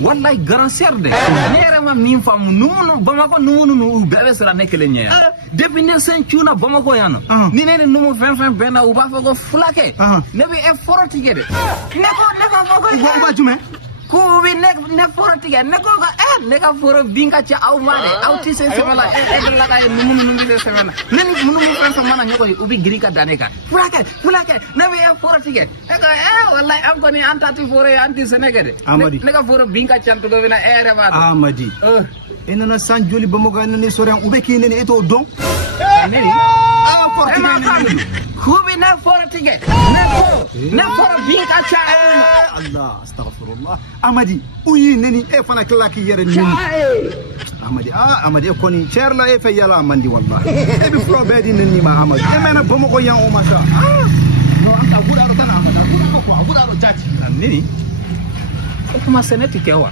wallahi garancer de nere ma min fam nunu bamako nunu bebe sura nekele nya depuis ne sen ciuna bamako yana ni ne numu fen bena uba fa ko foulakè ne bi e forotike de neko uba jume ko wi ne forotike neko ko ne ka foro binka ci aw mare aw ti sen semala e la ka numu de semana ne numu fen mana nyako ubi grika daneka foulakè ne bi e forotike e ko wallahi am ko ni antati foro anti senegede Amadi ne ka foro binka cantu go wina ere ma Amadi enana san joli bamogo enani soren ube ki nene eto don neni fortike kubi na fortike ne foro binka cha Allah astaghfirullah Amadi uyi neni e fana klaki yere ni Amadi e koni cherla e fe yala Amadi wallahi e bi fro bedi neni ma Amadi e mena bamogo yan o masha no anta gura ro tan Amadi ko gura ro jati neni kuma seneti kewa